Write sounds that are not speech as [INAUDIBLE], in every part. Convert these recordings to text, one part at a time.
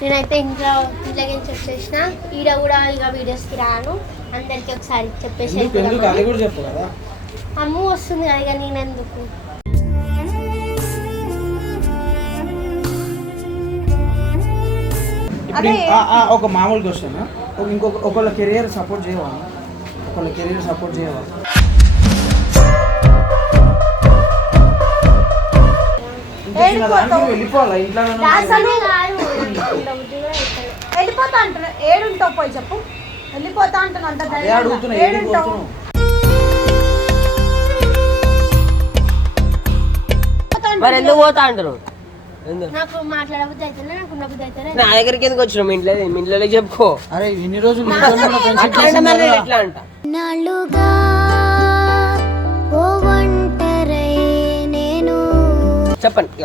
నేనైతే ఇంట్లో ఇంట్లోకి వచ్చేసిన. ఈడ కూడా ఇక వీడియోస్కి రాను. అందరికి ఒకసారి చెప్పేసి ఎందుకు? ఎందుకు? అమ్మ వస్తుంది కదా ఇక ఆ, ఆ, ఒక మామూలు క్వశ్చన్ ఇంకొక ఒకళ్ళ కెరియర్ సపోర్ట్ చేయవా? ఒకళ్ళ కెరియర్ సపోర్ట్ చేయవా? వెళ్ళిపోవాలా? ఇంట్లో రాసనే కాదు ఉండబుద్ధి కూడా అవుతలేదు. వెళ్ళిపోతా అంటున్నా. ఏడుంటావు పోయి చెప్పు. వెళ్ళిపోతా అంటున్నా అంత ధైర్యంగా. ఏడుంటావు? పోతున్నావు? మరి ఎందుకు పోతా అంటారు ఎందుకు నాకు మాట్లాడబుద్ధి అవుతుంది నాకు ఉండబుద్ధి అవుతుంది నా దగ్గరికి ఎందుకు వచ్చినావు? మీ ఇంట్లో మీ ఇంట్లో చెప్పుకో. అరే ఇన్ని రోజులు నీతోనే ఉన్న friendship అట్లా అంటే చేసిన మరి నేను కదా. ఎట్లా అంట? చెప్పండి.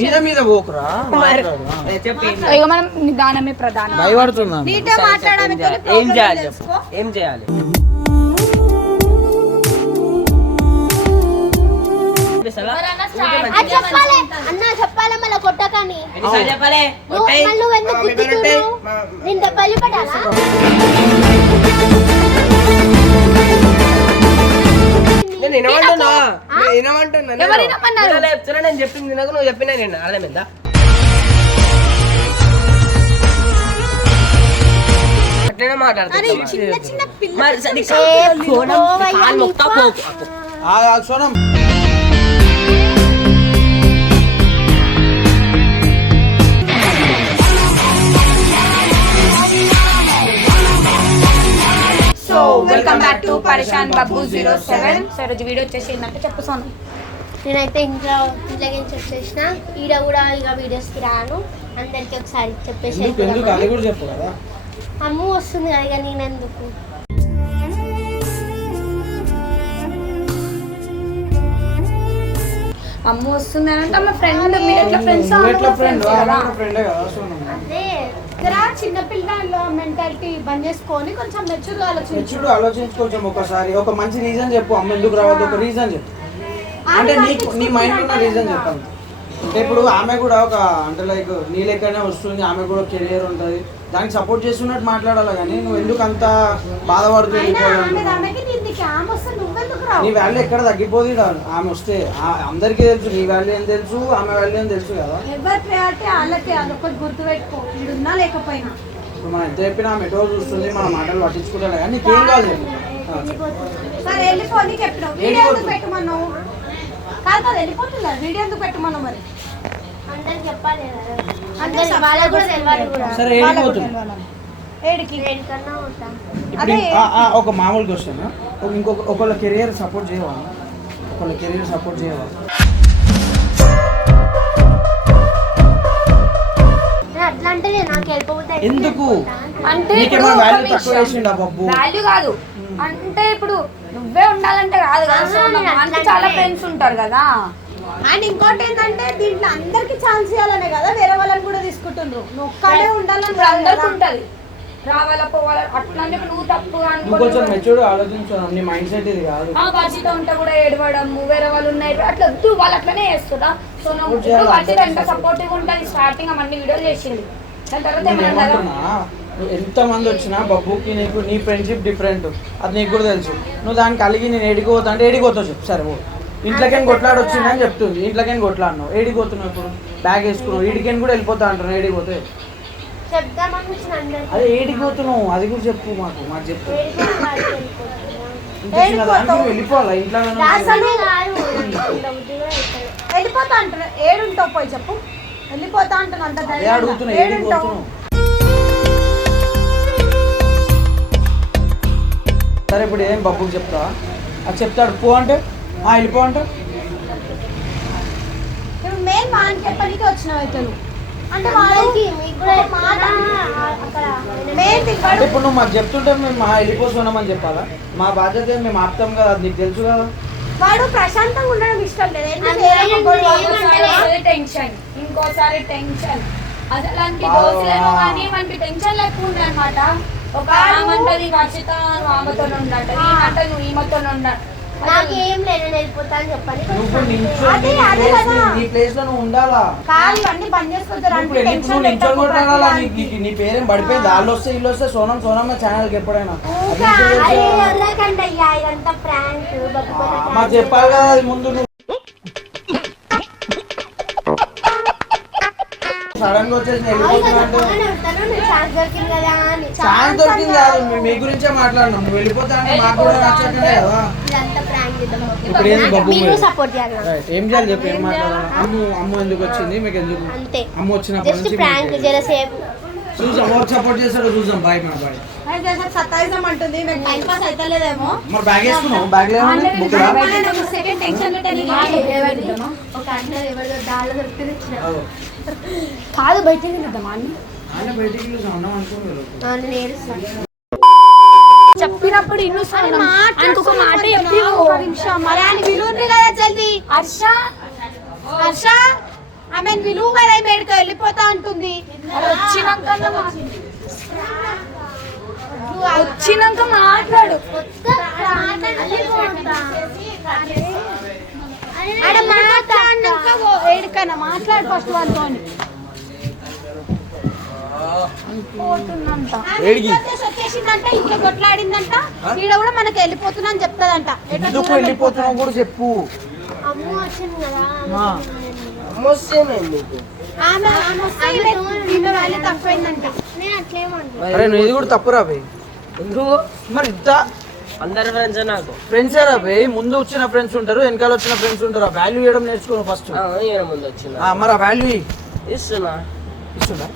మీద మీద పోకురా? ఇక మనం నిదానమే ప్రధానం. భయపడుతున్నా? ఏం చేయాలి? చెప్పు ఏం చేయాలి? చెప్పాలి. అన్న మళ్ళీ కొట్టకని? నువ్వు ఎందుకు. నేను దెబ్బలు పడాలా? వినమంటున్నా. చెప్తున్నా, నేను చెప్పింది వినకు నువ్వు చెప్పినా నేను అర్థమైందా? అట్లనే మాట్లాడతా చిన్న so welcome back to Pareshan Babu zero seven. So రోజు వీడియో వచ్చేసి ఏంటంటే చెప్పు సోను నేనైతే ఇంట్లో ఇంట్లోకి వచ్చేసిన. ఈడ కూడా ఇక వీడియోస్కి రాను. అందరికి ఒకసారి చెప్పేసి ఎందుకు? ఎందుకు? అది కూడా చెప్పు కదా. అమ్మ వస్తుంది కదా ఇక నేనెందుకు అమ్మ వస్తుంది అని అంటే మా ఫ్రెండ్ మీరు ఎట్లా ఫ్రెండ్స్ అదే. జరా చిన్న పిల్లల్లో మెంటాలిటీ బంద్ చేసుకొని కొంచెం మెచ్యూర్గా ఆలోచించు. మెచ్యూర్డ్ ఆలోచించి కొంచెం ఒకసారి. ఒక మంచి రీజన్ చెప్పు అమ్మ ఎందుకు రావద్దు? ఒక రీజన్ చెప్పు. అంటే నీకు నీ మైండ్ ఉన్న రీజన్ చెప్పాలి అంటే ఇప్పుడు ఆమె కూడా ఒక అంటే లైక్ నీ లెక్కనే వస్తుంది. ఆమె కూడా కెరియర్ ఉంటుంది. దానికి సపోర్ట్ చేస్తున్నట్టు మాట్లాడాలి కానీ నువ్వు ఎందుకు అంత బాధపడుతూ అయినా ఆమె వెళ్ళిపోవాలి ఆమెకి దీనికి ఆమె వస్తే నువ్వెందుకు రావు? నీ వాల్యూ ఎక్కడ తగ్గిపోదు. ఆమె వస్తే ఆ- అందరికీ తెలుసు నీ వాల్యూ ఏం తెలుసు ఆమె వాల్యూ ఏం తెలుసు కదా. ఎవరి ప్రయారిటీ వాళ్ళకి అదొకటి గుర్తుపెట్టుకో. లేకపోయినా. ఇప్పుడు మనం ఎంత చెప్పినా ఆమె ఎటో చూస్తుంది మన మాటలు పట్టించుకుంటాను కానీ నీకేం కాదు. సరే వెళ్ళిపో నీకు చెప్పినావు వీడియో ఎందుకు పెట్టమన్నావు? కాదు కాదు వెళ్ళిపోతుందా వీడియో ఎందుకు పెట్టమన్నావు మరి? ఒక మామూలు క్వశ్చన్ ఇంకొక ఒకళ్ళ కెరియర్ సపోర్ట్ చేయవా? ఒకళ్ళ కెరియర్ సపోర్ట్ చేయవా? ఎందుకు? అంటే ఇప్పుడు వాల్యూ కాదు. అంటే ఇప్పుడు నువ్వే ఉండాలంటే కాదు కదా. చాలా. ఫ్రెండ్స్ ఉంటారు కదా. అండ్ ఇంకోటి ఏంటంటే దీంట్లో అందరికి ఛాన్స్ ఇవ్వాలనే కదా వేరే వాళ్ళని కూడా తీసుకుంటుండ్రు. నువ్వు ఒక్కడే ఉండాలని అందరికి ఉంటది. రావాలా పోవాలా నువ్వు నువ్వు కొంచెం ఆలోచించు నీ మైండ్ సెట్ ఇది కాదు. ఆ వర్షిత ఉంటే కూడా ఏడవడం వేరే వాళ్ళు ఉన్నాయి అట్లా వద్దు వాళ్ళు అట్లనే సో నువ్వు ఎంత అందరికీ సపోర్టివ్ ఉంటుంది స్టార్టింగ్ వీడియోలు చేసింది. దాని తర్వాత ఏమన్నా ఎంత మంది వచ్చినా బబ్బుకి నీకు నీ ఫ్రెండ్షిప్ డిఫరెంట్ అది నీకు కూడా తెలుసు. నువ్వు దానికి కలిగి నేను ఏడిపోతా అంటే ఏడిపోతావు చెప్పు. సరే ఇంట్లోకేం కొట్లాడి వచ్చిందని చెప్తుంది. ఇంట్లోకేం కొట్లాడినావు? ఏడిపోతున్నావు ఇప్పుడు? బ్యాగ్ వేసుకున్నావు. ఈడికేం కూడా వెళ్ళిపోతా అంటున్నావు చెప్దామని వచ్చిన అందరికి అదే ఏడిపోతున్నావు అది కూడా చెప్పు మాకు. మాకు చెప్పు వెళ్ళిపోవాలా? ఇంట్లో. వెళ్ళిపోతా అంటున్నా ఏడుంటావు పోయి చెప్పు. వెళ్ళిపోతా అంటున్నా అంత. అడుగుతున్నా ఏడుంటావు? సరే ఇప్పుడు ఏం బబ్బుకి చెప్తా అది చెప్తాడు. పో అంటే వెళ్ళిపో అంటే ఇప్పుడు మెయిన్ మా అని చెప్పడానికి వచ్చినావు అయితే నువ్వు అంటే వాళ్ళకి మాట ఇప్పుడు నువ్వు మాకు చెప్తుంటే మేము మా వెళ్ళిపోతున్నామని చెప్పాలా? మా బాధ్యత మేము ఆపుతాం కదా అది నీకు తెలుసు కదా. వాడు ప్రశాంతంగా ఉండడం ఇష్టం లేదు. టెన్షన్ ఇంకోసారి టెన్షన్ దోశలేమో కానీ మనకి టెన్షన్ ఉంది అనమాట ఒక ఆమంటది నువ్వు ఆమెతో ఉండంట. ఈమంట నువ్వు ఈమెతో ఉండ నాకేం లేదు నేను వెళ్ళిపోతా అని చెప్పండి. నువ్వు నించో అదే, నీ అదే ప్లేస్ కదా. నీ ప్లేస్లో నువ్వు ఉండాలా ఇవన్నీ బంద్ చేసుకుంటారు ఇప్పుడు ఎందుకు టెన్షన్ నీ పేరేం పడిపోయింది? వాళ్ళు వస్తే వీళ్ళు వస్తే సోనం ఛానల్కి ఎప్పుడైనా. అది ఊరికే నీకు అరే తెలుసా? వదలకండి అయ్యా ఇదంతా ప్రాంక్ మాకు చెప్పాలి కదా అది ముందు నువ్వు. సడన్గా వచ్చేసి నేను వెళ్ళిపోతున్నా అంటే? ఛాన్స్ దొరికింది కదా అని. ఛాన్స్ దొరికింది కాదు మీ- మీ గురించే మాట్లాడినాం నువ్వు వెళ్ళిపోతా అంటే మాకు కూడా నచ్చట్లే కదా. ఇప్పుడు ఏంది బబ్బు మీరు? మీరు? సపోర్ట్ చేయాలి నాకు. Right. ఏం చేయాలి చెప్పి ఏం మాట్లాడాలి? అమ్ము అమ్ము ఎందుకు వచ్చింది? మీకు ఎందుకు అంతే. అమ్మ వచ్చినప్పటి జస్ట్ నుంచి ప్రాంక్ మీకు- జరసేపు చూసాం ఎవరు సపోర్ట్ చేస్తాడో చూసాం బాయ్ మన బాయ్ అయితే అసలు సత్తాయిజం అంటుంది. మీకు టైం పాస్ అవుతలేదేమో మరి బ్యాగ్ వేసుకున్నావు? బ్యాగ్ లేవు? బుక్ సెకండ్ టెన్షన్ ఒక అన్న ఎవరిదో దాళ్ళ దొరికితే తెచ్చిన. కాదు బయటకి తిందామా ఆయన బయటికి అనుకోలేదు నేను ఏడుస్తాను చెప్పినప్పుడు ఇన్ను ఇంకొక మాట చెప్పి మరి ఆయన విలువని కదా జల్దీ. హర్ష? హర్ష? ఆమె విలువ కదా మేడికి వెళ్ళిపోతా అంటుంది. అది వచ్చినాక వచ్చినాక మాట్లాడు. మాట్లాడినాక ఓ ఏడికైనా మాట్లాడు ఫస్ట్ వాళ్ళతో పోతుందంట. వచ్చేసిందంట ఇంట్లో కొట్లాడిందంట. ఈడ కూడా మనకి వెళ్ళిపోతున్నా అని చెప్తాదంట ఎందుకు వెళ్ళిపోతున్నావు కూడా చెప్పు. అమ్మ వచ్చింది కదా ఆ. ఆమె ఆమె వస్తే ఈమె- ఈమె వాల్యూ తక్కువైందంట. నేను అట్లేమంటాను అరే నువ్వు ఇది కూడా ఎందుకు? మరి ఇంత అందరు ఫ్రెండ్స్ నాకు. ఫ్రెండ్స్ బే. ముందు వచ్చిన ఫ్రెండ్స్ ఉంటారు వెనకాల వచ్చిన ఫ్రెండ్స్ ఉంటారు. ఆ వాల్యూ ఇవ్వడం నేర్చుకోను ఫస్ట్ ముందు వచ్చిన. మరి ఆ వాల్యూ ఇస్తున్నా. ఇస్తుందా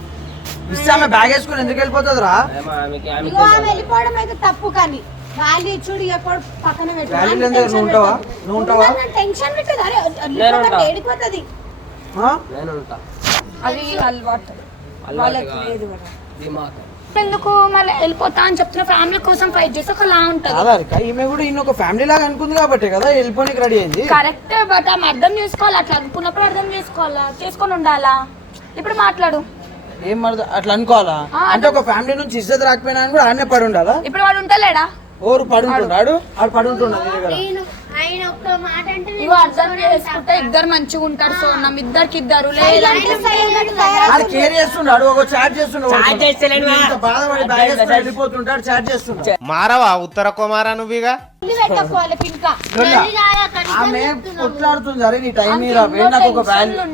ఇస్తే ఆమె బ్యాగ్ వేసుకుని ఎందుకు వెళ్ళిపోతుంది రా ఏమో ఆమెకి ఆమెకి ఇగో ఆమె వెళ్ళిపోవడం అయితే తప్పు కానీ వాల్యూ చూడు ఎప్పుడు పక్కన పెట్టు లేదు టెన్షన్ నువ్వు ఉంటావా? పెట్టదు. నువ్వు ఉంటావా? ఉండాలి, నాకు టెన్షన్ పెట్టదు అరే నేను వెళ్ళిపోతా, ఉంటా. ఏడిపోతుంది ఆ? నేను ఉంటా అది అలవాటు అలవాటు వాళ్ళకి కాదు. లేదు కదా. దిమాగ్ ఎందుకు మళ్ళీ వెళ్ళిపోతా అని చెప్తున్నా ఫ్యామిలీ కోసం ఫైట్ చేసి ఒకలా ఉంటది కాదా రిక? ఈమె కూడా ఈయన ఒక ఫ్యామిలీ లాగా అనుకుంది కాబట్టి కదా వెళ్ళిపోనికి రెడీ అయింది కరెక్ట్ బట్ ఆమె అర్థం చేసుకోవాలి అట్లా అనుకున్నప్పుడు అర్థం చేసుకోవాలా చేసుకొని ఉండాలా ఇప్పుడు మాట్లాడు ఏం మరి అట్లా అనుకోవాలా? అంటే ఒక ఫ్యామిలీ నుంచి ఇజ్జత్ రాకపోయినా అని కూడా ఆడనే పడి ఉండాలా ఇప్పుడు వాడు ఉంటలేడా? ఓరు పడి ఉంటున్నాడు ఆడు. పడి ఉంటున్నాడు నీ దగ్గర నేను ఆయన ఒక్క మాట అంటే నేను ఇగో అర్థం చేసుకుంటే ఇద్దరు మంచిగా ఉంటారు సో నమ్మ ఇద్దరికి ఇద్దరు లేదంటే అది కేర్ చేస్తున్నాడు ఒక చాట్ చేస్తున్నాడు బాధపడి బ్యాగ్ వేసుకొని వెళ్ళిపోతుంటాడు చాట్ చేస్తున్నాడు మారవా? ఉత్తర కుమారా నువ్వుగా ఆమె. కొట్లాడుతుంది అరే నీ టైం నాకు ఒక వాల్యూ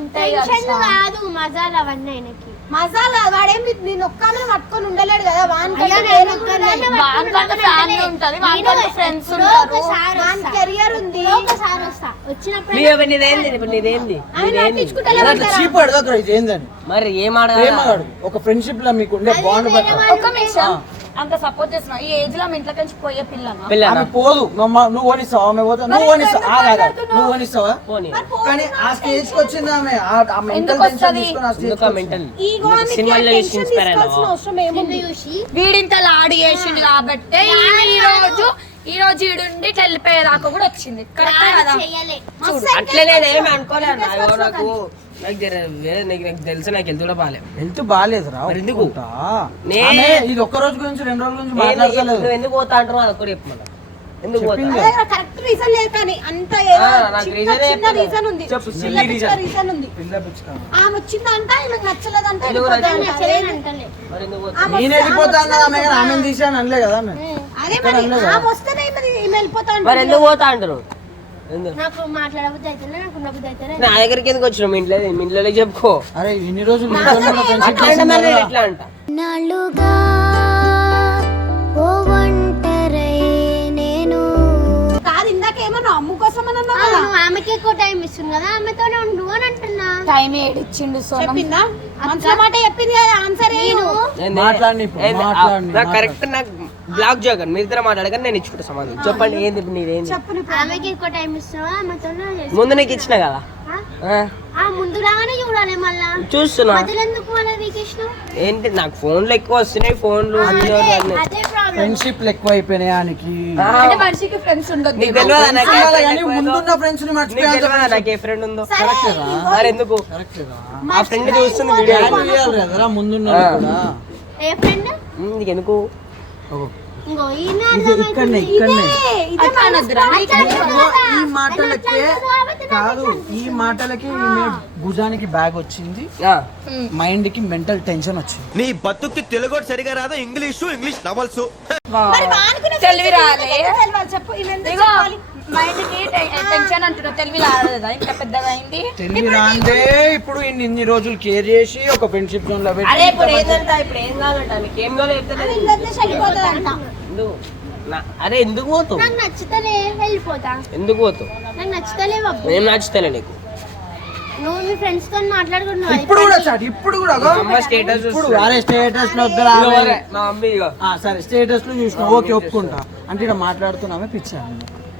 కాదు మజాలు అవన్నీ ఆయనకి. మసాలా వాడేం నేను ఒక్కనే పట్టుకొని ఉండలేడు కదా వాన్ అయ్యా, నేను ఒక్కదాన్నే వాళ్ళకంటే ఫ్యామిలీ ఉంటది వాళ్ళకంటే ఫ్రెండ్స్ ఉంటారు. కెరియర్ ఉంది. మరి ఏం ఒక ఫ్రెండ్షిప్లో మీకు ఉండే బాండ్ బట్టి ఒక్క నిమిషం. అంత సపోర్ట్ చేస్తున్నా ఈ ఏజ్లో మీ ఇంట్లో నుంచి పోయే పిల్లనా? పిల్లనా? పోదు. నువ్వు ఓనిస్తావా ఆమె పోతా నువ్వు ఓనిస్తావా ఆ కాదా నువ్వు ఓనిస్తావా కానీ ఆ స్టేజ్కి వచ్చింది ఆమె. ఆ- మెంటల్ టెన్షన్? తీసుకొని ఆ స్టేజ్ ఈగో టెన్షన్ తీసుకోవాల్సిన అవసరం ఏముంది? వీడింత లాడి చేసిండు కాబట్టి ఈ రోజు ఈ రోజు ఈడుండి ఇట్లా వెళ్ళిపోయేదాకా కూడా వచ్చింది. కరెక్టే కదా? అట్లనే ఏమి అనుకోలే అన్న ఇగో నాకు నాకు తెలుసు నాకు హెల్త్ కూడా బాగాలేదు హెల్త్ బాగాలేదురా మరి ఎందుకు? ఒప్పుకుంటా. నే- ఆమె ఇది ఒక్క రోజు గురించి రెండు రోజుల గురించి నేను మాట్లాడతలేదు నువ్వు ఎందుకు పోతా అంటున్నావు అది కూడా చెప్పు మళ్ళా. ఎందుకు పోతా చెప్పింది. కరెక్ట్ రీజన్ లేదు కానీ అంత ఏదో ఆ, నాకు చిన్న. రీజన్ ఉంది. రీజన్ ఉంది. ఆమె వచ్చిందంట నచ్చలేదంట ఎందుకు పోతా నేను వెళ్ళిపోతా ఆమె తీసాను అనలే కదా ఆమె వెళ్ళిపోతా మరి. ఎందుకు ఎందుకు నాకు మాట్లాడబుద్ధి నాకు ఉన్నబుద్ధి నా దగ్గరికి ఎందుకు వచ్చినావు? మీ ఇంట్లో మీ ఇంట్లో చెప్పుకో. అరే ఇన్ని రోజులు ఎట్లా అంట? ఓ ఒంటరై నేను. కాదు ఇందాక ఏమన్నా అమ్ము కోసం అని అన్నావు కదా? అవును ఆమెకి ఎక్కువ టైం ఇస్తుంది కదా ఆమెతోనే ఉండు అని అంటున్నా. టైం ఏడిచ్చిండు సోనం. చెప్పిందా? మాట చెప్పింది కదా ఆన్సర్ నేను ఇప్పుడు, నాకు కరెక్ట్ నాకు బ్లాక్ చేయకండి మీరు ఇద్దరు మాట్లాడకండి నేను ఇచ్చుకుంటా సమాధానం. చెప్పండి ఏంది నీదేంది ఆమెకి ఎక్కువ టైం చేస్తా. ముందు నీకు ఇచ్చిన కదా? ఆ? ఆ, ఆ ముందు రాగానే చూడాలి మళ్ళా. చూస్తున్నా. ఏంటి నాకు ఫోన్లు ఎక్కువ వస్తున్నాయి ఫోన్లు అందులో అన్నీ. అదే ప్రాబ్లం ఫ్రెండ్షిప్ ఎక్కువ అయిపోయినాయి ఆయనకి. ఆ, అంటే మనిషికి ఫ్రెండ్స్ ఉండొద్దు. నీకు తెలియదా నాకు? ముందున్న ఫ్రెండ్స్ని నీకు మర్చిపోయాను తెలియదా నాకు ఏ ఫ్రెండ్ ఉందో? కరెక్టేనా మరి ఎందుకు? కరెక్టేనా ఆ ఫ్రెండ్ చూస్తుంది వీడియో ముందున్న ఏ ఫ్రెండ్ ఎందుకు ఇక్కడనే ఈ మాటలకే కాదు ఈ మాటలకే భుజానికి బ్యాగ్ వచ్చింది. ఆ, మైండ్కి మెంటల్ టెన్షన్ వచ్చింది. నీ బతుక్కి తెలుగు సరిగా రాదు? English English novels. మరి వానుకునే తెలివి రాలే. తెలియాలి చెప్పు. టెన్షన్ అంటున్నావు తెలివి రాలేదా? ఇంత పెద్దగా అయింది తెలివి రాందే. ఇప్పుడు ఇన్ని ఇన్ని రోజులు కేర్ చేసి ఒక ఫ్రెండ్షిప్ జోన్లో పెట్టి అరే ఇప్పుడు ఏంటంట ఇప్పుడు ఏం కావాలంట? నీకు అరే ఎందుకు? పోతావు? నాకు నచ్చుతలే వెళ్ళిపోతా. ఎందుకు పోతావు? నాకు నచ్చుతలే బాబు ఏం నచ్చుతలే నీకు. నువ్వు మీ ఫ్రెండ్స్తో మాట్లాడుకుంటున్నావు. ఇప్పుడు కూడా చాట్ ఇప్పుడు కూడా మా అమ్మ స్టేటస్ ఇప్పుడు అరే స్టేటస్లో మమ్మీ సరే స్టేటస్లో చూసిన. ఓకే ఒప్పుకుంటా. అంటే ఇక్కడ మాట్లాడుతున్నామే పిచ్చా.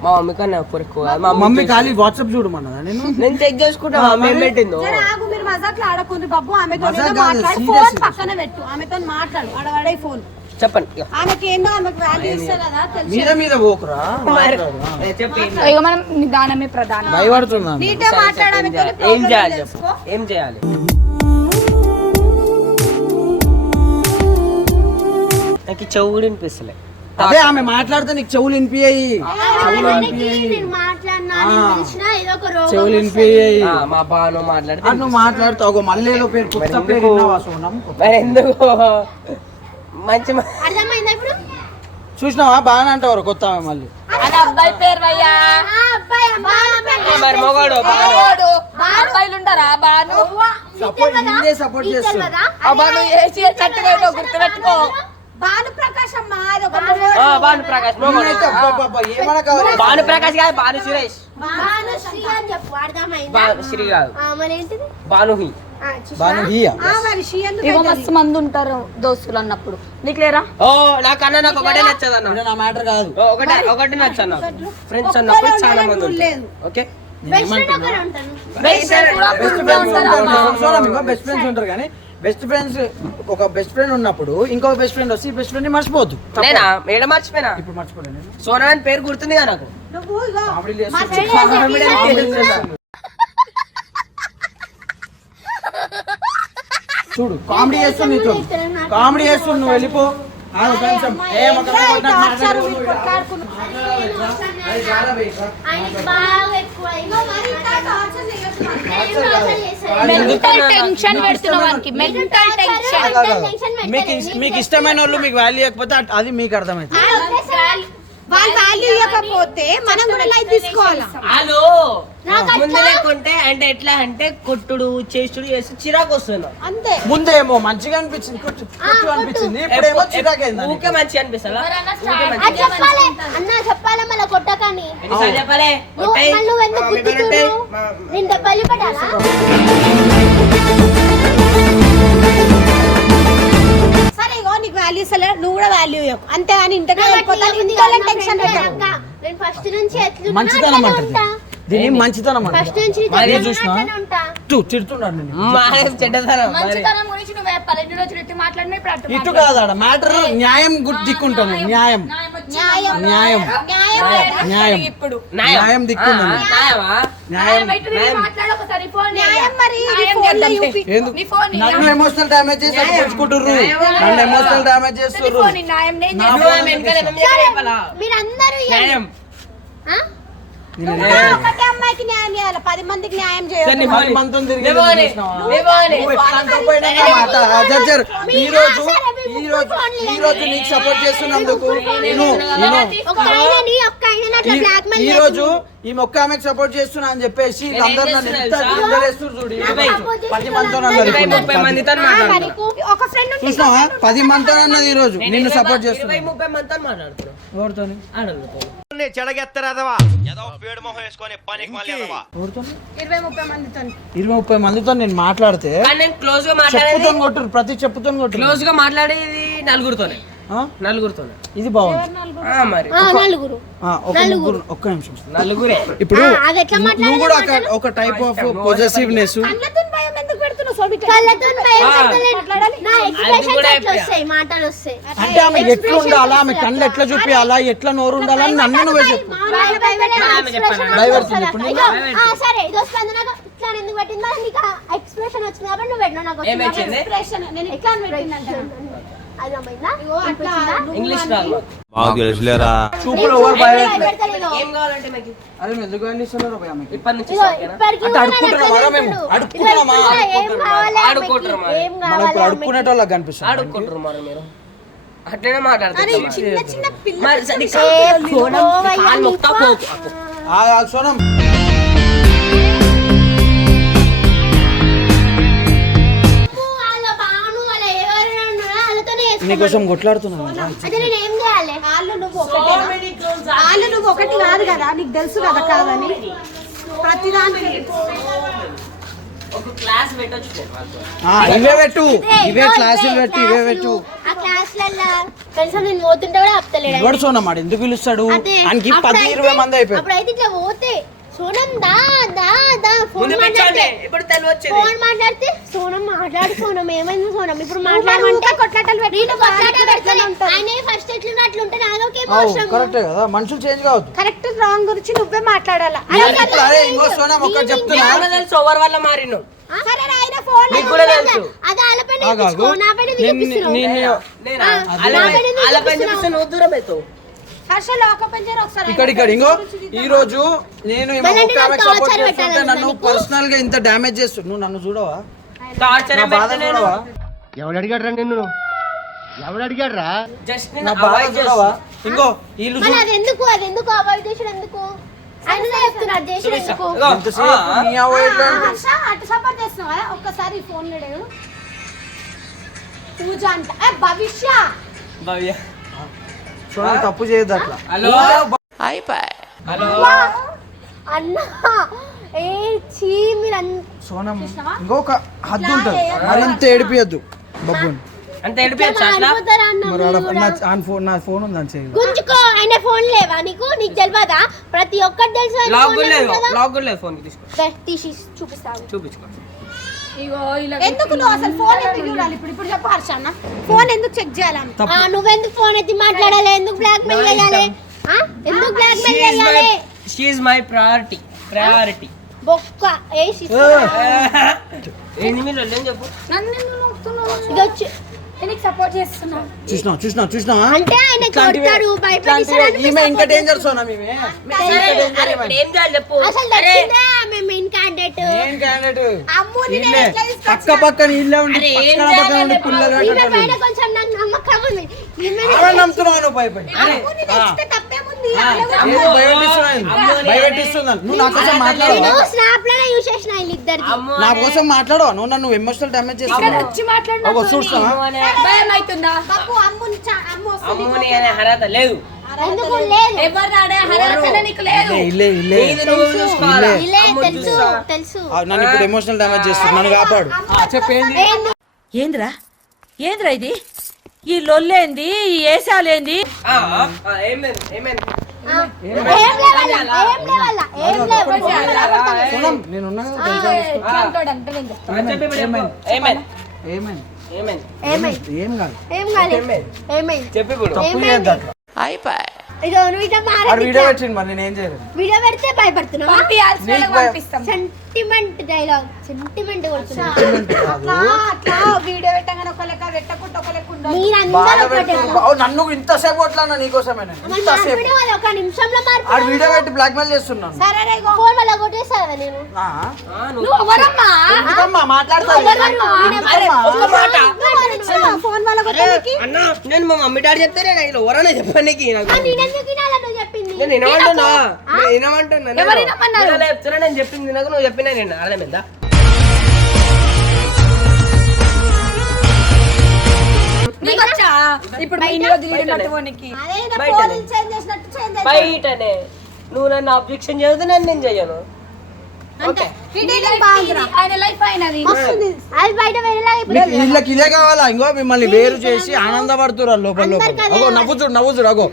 మా మమ్మీ కన్నా ఎక్కువ. మా మమ్మీ ఖాళీ వాట్సాప్ చూడమన్నదా నేను [LAUGHS] నేను చెక్ చేసుకుంటా మా మమ్మీ ఏం పెట్టిందో. జర ఆగు మీరు మజాక్లు ఆడకుండ్రి బాబు. ఆమెతో మజాక్ ఏదో కాదు, మాట్లాడు. ఫోన్. పక్కన పెట్టు. ఆమెతో మాట్లాడు. ఆడవాడే ఫోన్. చెప్పండి. ఇగో. ఆమెకి ఏందో ఆమెకు వాల్యూ ఇస్తారు కదా తెలుసు. మీద మీద పోకురా మాట్లాడు. ఆ. ఏ, చెప్పు ఏం ఇక మనం నిదానమే ప్రధానం. భయపడుతున్నాను నీట్గా సరే, మాట్లాడు చెప్పు, ఏం ఆమెతో చేయాలి? ఏం చేయాలి చెప్పు? తెలుసుకో ఏం చేయాలి? నాకు ఈ చెవు కూడా వినిపిస్తలే. అదే ఆమె మాట్లాడితే నీకు చెవులు ఏదో రోగం చెవులు మా మాట్లాడితే అది నువ్వు మాట్లాడుతావు ఒక మల్లెలో పేరు కొత్త పేరు? మరి ఎందుకు? మంచి చూసినావా? బాగానే అంటారు కొత్త మళ్ళీ. అబ్బాయి పేరు మరి మొగాడు బాను వాడు అబ్బాయిలు ఉంటారా బాను సపోర్ట్ గుర్తుపెట్టుకో. భాను ప్రకాశ్ అమ్మ అది ఒక ఆ, భాను ప్రకాష్ మొగాడు నేనైతే అబ్బబ్బబ్బా, ఏమన్నా కావాలి భాను ప్రకాష్ కాదు భాను సురేష్. శ్రీ కాదు. భానుహి. మస్తు మంది ఉంటారు దోస్తులు అన్నప్పుడు. నీకు లేరా? ఓ నాకన్నా నాకు ఒకటే నచ్చదు అన్న. ఇది నా మ్యాటర్ కాదు. ఓ, ఒకటే ఫ్రెండ్స్ అన్నప్పుడు చాలా మంది ఉంటారు. ఓకే. బెస్ట్ ఫ్రెండ్స్ కానీ బెస్ట్ ఫ్రెండ్స్ ఒక బెస్ట్ ఫ్రెండ్ ఉన్నప్పుడు ఇంకొక బెస్ట్ ఫ్రెండ్ వస్తే బెస్ట్ ఫ్రెండ్ మర్చిపోద్దు నేనా? మేడ మర్చిపోయినా? ఇప్పుడు మర్చిపోలేను సోనా అని పేరు గుర్తుంది నాకు. [LAUGHS] చూడు కామెడీ చేస్తుంది నీతో. కామెడీ చేస్తుంది నువ్వు వెళ్ళిపో. Mental tension mental tension. మీకు ఇష్టమైన వాళ్ళు మీకు వాల్యూ అట్- అది మీకు అర్థమైంది. వాళ్ళు వాల్యూ ఇవ్వకపోతే మనం కూడా లైఫ్ తీసుకోవాలా? హలో ముందు లేకుంటే అంటే ఎట్లా అంటే కొట్టుడు చేసుడు చేసి చిరాకు వస్తుంది. అంతే. ముందేమో మంచిగా అనిపించింది కొట్టు కొట్టు అనిపించింది ఇప్పుడేమో చిరాకైంది ఊకే మంచి అనిపిస్తుందా? అది చెప్పాలి. అన్న చెప్పాలి మళ్ళీ కొట్టకని. ఎన్నిసార్లు చెప్పాలి? నువ్వు ఎందుకు. నేను దెబ్బలు పడాలా వాల్యూ ఇస్తలే నువ్వు కూడా వాల్యూ ఇవ్వకు అంతే వెళ్ళిపోతాను కదా, నా టెన్షన్ friend పెట్టకు. అక్క. నేను ఫస్ట్ నుంచి ఎట్లున్నా మంచితనం అట్లనే అంటది. ఉంటా. దీన్ని మంచితనం ఫస్ట్ నుంచి నీతో చూసినా? అట్లనే ఉంటా. చూ తిడుతున్నాడు నేను మా చెడ్డతనం. మరి. మంచితనం గురించి నువ్వు పల్లెటూరు వచ్చి ఇటు మాట్లాడినా ఇప్పుడు అటు ఇటు కాదు ఆడ. మ్యాటర్ న్యాయం గుర్తు దిక్కుంటాను న్యాయం. న్యాయం న్యాయం. న్యాయం. న్యాయం. ఇప్పుడు. న్యాయం. నన్ను ఎమోషనల్ డ్యామేజ్ చేసి. తెచ్చుకుంటుర్రు. నన్ను ఎమోషనల్ డ్యామేజ్ చెప్పాలా? మీరందరూ అమ్మాయికి న్యాయం చేయాలి. పది మందికి న్యాయం చేయాలి ఈ రోజు ఈ రోజు ఈ రోజు నీకు సపోర్ట్ చేస్తున్నందుకు ఈ రోజు ఈ మొక్క ఆమెకు సపోర్ట్ చేస్తున్నా అని చెప్పేసి అందరు నన్ను ఎంత చూడు పది మందితో చూసినావా? పది మందితో అన్నది ఈ రోజు నిన్ను సపోర్ట్ చేస్తున్నా. ముప్పై మందితో మాట్లాడుతున్నా చెడగెత్తరాదవా? ఏదో పేడు మొహం వేసుకొని పనికి మళ్ళీ ఎదవా. ఎవరితోని? ఇరవై ముప్పై మందితో ఇరవై ముప్పై మందితో నేను మాట్లాడితే కానీ నేను క్లోజ్గా మాట్లాడేది చెప్పుతో కొట్టురు ప్రతి చెప్పుతో కొట్టురు. క్లోజ్గా మాట్లాడేది నలుగురితోనే. ఆ? నలుగురితోనే. ఇది బాగుంది. ఆ, మరి. ఆ, నలుగురు. ఒక ఒక్క నిమిషం. నలుగురే. ఇప్పుడు నువ్వు కూడా ఒక- ఒక టైప్ ఆఫ్ పొజెసివ్నెస్ అంటే ఆమె ఎట్లా ఉండాలా? ఆమె కళ్ళు ఎట్లా చూపించాలా ఎట్లా నోరు ఉండాలా? అని నన్ను నువ్వే చెప్పు. ఇట్లా ఎందుకు పెట్టిందా నీకు ఎక్స్ప్రెషన్ వచ్చింది కాబట్టి నువ్వు పెట్టినా నాకు ఎక్స్ప్రెషన్ నేను ఎట్లా పెట్టిందంటే ఇంగ్లీష్ తెలుసులేరా? చూపులు భయం. ఏం కావాలంటే అరే మీరు ఎందుకు ఇస్తున్నారు భయ ఇప్పటి నుంచి అంటే అడుక్కుంటున్నామా మేము? అడుక్కుంటున్నామా? మనం ఇప్పుడు? అడుక్కునేటోళ్ళకి కనిపిస్తుంది అట్లనే చిన్న చిన్న సోనం. నీకోసం కొట్లాడుతున్నాను. వాళ్ళు నువ్వు ఒకటి వాళ్ళు నువ్వు ఒకటి కాదు కదా నీకు తెలుసు కదా కాదని. ప్రతిదానికి ఇవే పెట్టు. ఇవే క్లాసులు ఇవే పెట్టు ఇవే. పెట్టు. ఎవడు సోనం ఆడు ఎందుకు పిలుస్తాడు. ఆయనకి పది ఇరవై మంది అయిపోయారు. అప్పుడైతే ఇట్లా పోతే సోనం దా దా దా. ఫోన్ మాట్లాడితే ఇప్పుడు తెలివి వచ్చేది. ఫోన్ మాట్లాడితే సోనం మాట్లాడు సోనం. ఏమైంది సోనం? ఇప్పుడు మాట్లాడమంటే కొట్లాటలు పెట్టి నేను కొట్లాట పెడతాను. ఆయన ఫస్ట్ ఎట్లున్నా అట్లుంటే నాకేం అవసరం కరెక్టే కదా? మనుషులు చేంజ్ కావద్దు. కరెక్ట్ రాంగ్ గురించి నువ్వే మాట్లాడాలా? అరే ఇంకో సోనం ఒక్కటి చెప్తున్నా. తెలుసు ఎవరి వల్ల మారిను. సరే ఆయన ఫోన్ నీకు కూడా తెలుసు. అది. చూపించుకో, నా పైన? నిన్ను- నేనా చూపిస్తున్నావు? చూపిస్తే నువ్వు దూరం అవుతావు ఇక్కడ ఇక్కడ ఇంకో ఈ రోజు నేను నన్ను? పర్సనల్గా ఇంత డ్యామేజ్ చేస్తుంది నువ్వు నన్ను చూడవా? బాధ ఎవడు అడిగాడు రా నిన్ను? ఎవడు అడిగాడు రా జస్ట్ నా బాధ చూడవా? ఇంకో వీళ్ళు ఎందుకు? అది ఎందుకు? అవాయిడ్ చేసిన ఎందుకు ఒక్కసారి ఫోన్ లేడు. పూజ అంట. ఏ, భవిష్య! భవ్య సోనం తప్పు చేయొద్దు అట్లా. హలో? హలో? అన్న ఏ చీ మీరు సోనం ఇంకొక హద్దు ఉంటుంది. మరింత ఏడిపియద్దు బబ్బుని అంత మరి ఆడ? నా ఆన్ ఫోన్ నా ఫోన్ ఉంది అని చేయదు గుంజుకో ఆయన ఫోన్ లేవా నీకు? నీకు తెలియదా ప్రతి ఒక్కటి తెలుసు లేదు లేదు ఫోన్ తీసుకో. దే, తీసి చూపిస్తాను చూపించుకో. ఎందుకు నువ్వు అసలు ఫోన్ ఎందుకు చూడాలి? ఇప్పుడు ఇప్పుడు చెప్పు హర్ష అన్న. ఫోన్ ఎందుకు చెక్ చేయాలని ఆ, నువ్వెందుకు ఫోన్ ఎత్తి మాట్లాడాలి? ఎందుకు బ్లాక్ మెయిల్ చేయాలి? ఆ? ఎందుకు బ్లాక్ మెయిల్ చేయాలి? షీఈ్ మై ప్రయారిటీ ప్రయారిటీ బొక్క. ఏసి ఏంది మీరు ఏం చెప్పు? నన్ను ఎందుకు నొక్కుతున్నావు? ఇది వచ్చి నేను నీకు సపోర్ట్ చేస్తున్నా. చూసినా చూసినా చూసినా? అంటే ఆయన కొడతాడు. ఈమె ఇంకా డేంజర్ సోనం ఏం చేయాలి చెప్పు? అసలు ఆమె మెయిన్ క్యాండిడేట్ పక్క పక్కన ఇల్లే ఉండి పక్కన పక్కన ఉండి పిల్లలు నమ్ముతున్నావు నువ్వు నువ్వు నా కోసం మాట్లాడవా? నువ్వు నన్ను ఎమోషనల్ ఒక చూస్తావా? భయం అవుతుందా బాబు అమ్ముని చా- అమ్ము వస్తుంది. అమ్మోని అనే అర్హత లేదు. నన్ను ఇప్పుడు ఎమోషనల్ డ్యామేజ్ చేస్తుంది. నన్ను కాపాడు? ఏంద్రా? ఏంద్రా ఇది? ఈ లొల్లేంది? ఈ ఏసాలేంది? ఏం లేవాలా ఏం లేవాలా ఏం లేవు సోనం నేను ఉన్నా కదా తెలుసా? ఇట్లాంటోడు అంటే నేను చెప్తా. ఆ, చెప్పు. తప్పు? చేయొద్దు అట్లా. ఇదో నువ్వు ఇట్లా వాడు మారదు వీడియో పెట్టిండు మరి నేను ఏం చేయలేదు. వీడియో పెడితే. పంపిస్తాం. సెంటిమెంట్ డైలాగ్ సెంటిమెంట్ వీడియో పెట్టగానే ఒక లెక్క పెట్టకుండా ఒక లెక్క నన్ను ఇంతసేపు కొట్లాడినా నీకోసమే ఒక నిమిషంలో వీడియో పెట్టి బ్లాక్ మెయిల్ చేస్తున్నాను. సరే. ఫోన్ వల్ల నేను? ఆ, ఆ, నువ్వు నువ్వు ఎవరమ్మా? ఎందుకమ్మా? మాట్లాడతావు. అరే ఒక్క మాట. ఫోన్ వాళ్ళ కొట్టడానికి అన్న నేను మా మమ్మీ డాడీ చెప్తే నేను ఎవరన్నా చెప్పడానికి నాకు చెప్పింది? నేను చెప్తున్నా నేను చెప్పింది నాకు నువ్వు చెప్పినా నేను అర్థమైందా? నీకు వచ్చా? ఇప్పుడు మీ బయటనే. నువ్వు నన్ను అబ్జెక్షన్ చేస్తే నేను నేను వీళ్ళకి ఇదే కావాలా? ఇంకో మిమ్మల్ని వేరు చేసి ఆనందపడుతున్నారు లోపల లోపల. అగో నవ్వు చూడు నవ్వు చూడు అగో.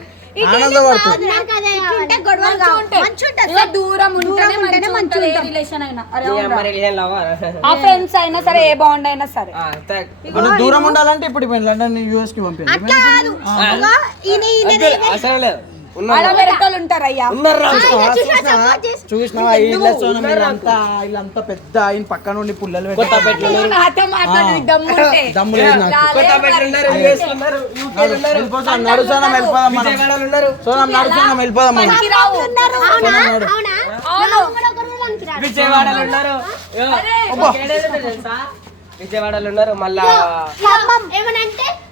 ఫ్రెండ్స్ అయినా సరే ఏ బాండ్ అయినా సరే. ఆ, థాంక్. మనం దూరం ఉండాలంటే ఇప్పుడు లండన్ యూఎస్కి పంపించాలి చూసినావా వీళ్ళ సోనం వీళ్ళంతా వీళ్ళంతా పెద్ద ఆయన పక్క నుండి పుల్లలు [LAUGHS] నడు సోనం వెళ్ళిపోదాం సోనం నడు వెళ్ళిపోదాం. విజయవాడలో ఉన్నారు. విజయవాడలో ఉన్నారు మళ్ళా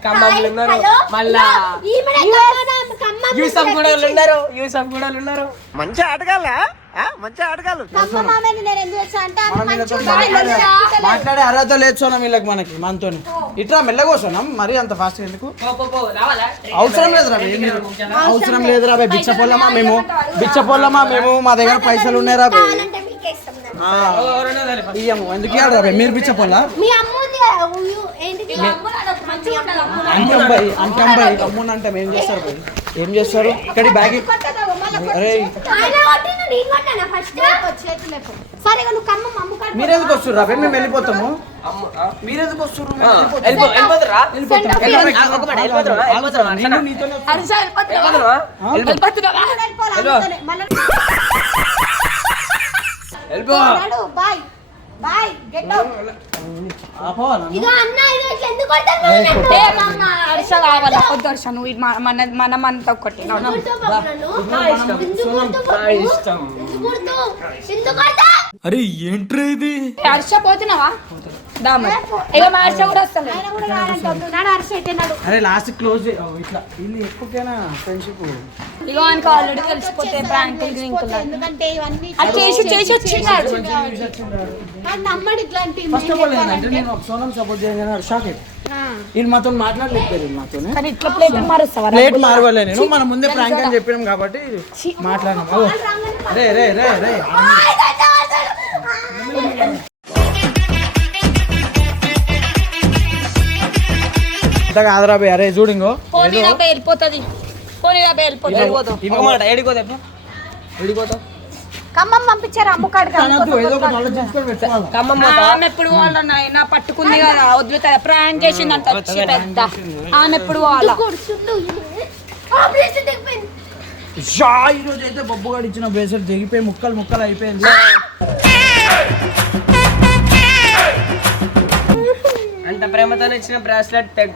ఖమ్మంలో ఉన్నారు. మళ్ళా యూసఫ్ కూడా ఉన్నారు యూసఫ్ కూడా ఉన్నారు మంచి ఆటగాళ్ళ మంచి మాట్లాడే అర్హత లేదు సోనం వీళ్ళకి మనకి మనతో ఇట్లా మెల్లగో సోనం మరి అంత ఫాస్ట్ ఎందుకు పో, పో, పో, రావాలా అవసరం లేదు రా అవసరం లేదు రా బిచ్చ పొల్లమా మేము బిచ్చ పొల్లమా మేము మా దగ్గర పైసలు ఉన్నాయి ఇయ్యము ఎందుకు ఇయ్యాలి రా మీరు బిచ్చ పొల్ల మీ అమ్మ ఉంది కదా ఉయ్యు, ఏంటిది? అంటే అబ్బాయి అంటే అబ్బాయి అమ్ముని అంటే. ఏం చేస్తారు? ఏం చేస్తారు? ఇక్కడ బ్యాగ్ కాడ మీరెందుకు వస్తారు రా మేము వెళ్ళిపోతాము. అమ్మ, ఆ? మీరెందుకు వస్తారు బాయ్ బాయ్ గెట్ అవుట్. ఇదో అన్న ఇది ఇట్లా ఎందుకు కొట్టారు నన్ను? ఏ మామ, హర్ష కావాలా వద్దు హర్ష నువ్వు మన మన- మనం అంతా ఒకటి ఎందుకు కొడతావు? ఎందుకు కొడతావు? హర్ష పోతున్నావా? దామ ఇక మా హర్ష కూడా. అరే లాస్ట్ క్లోజ్ ఇట్లా. వీళ్ళు ఎక్కువకేనా ఫ్రెండ్షిప్ ఇగో ఆయనకు ఆల్రెడీ తెలిసిపోతే ప్రాంకులు ఎందుకంటే ఇవన్నీ అది చేసి చేసి వచ్చినాడు నాకు నమ్మడు ఇట్లాంటి ఫస్ట్ ఆఫ్ ఆల్ ఏంటంటే నేను ఒక సోనం సపోర్ట్ చేయను షాక్ వీళ్ళు మాతో కానీ ఇట్లా ప్లేట్ మారవలే నేను. మన ముందే ప్రాంక్ అని చెప్పినాం కాబట్టి మాట్లాడినాం. రే రే రే రే. వెళ్ళిపోతుంది. ఏడికో తెప్ప విడిపోతావు ఖమ్మం పంపించారు? ఖమ్మం ఆమె ఎప్పుడు వాళ్ళ పట్టుకుంది కదా చేసిందంట? వచ్చి పెద్ద. ఆమె ఎప్పుడు వాళ్ళ కూర్చుండు ఆపరేషన్ తెగిపోయింది షా ఈ రోజు అయితే బొబ్బు గారు ఇచ్చిన బ్రేసెట్ తెగిపోయి ముక్కలు ముక్కలు అయిపోయింది. అంత ప్రేమతో ఇచ్చిన బ్రాస్లెట్ తెగ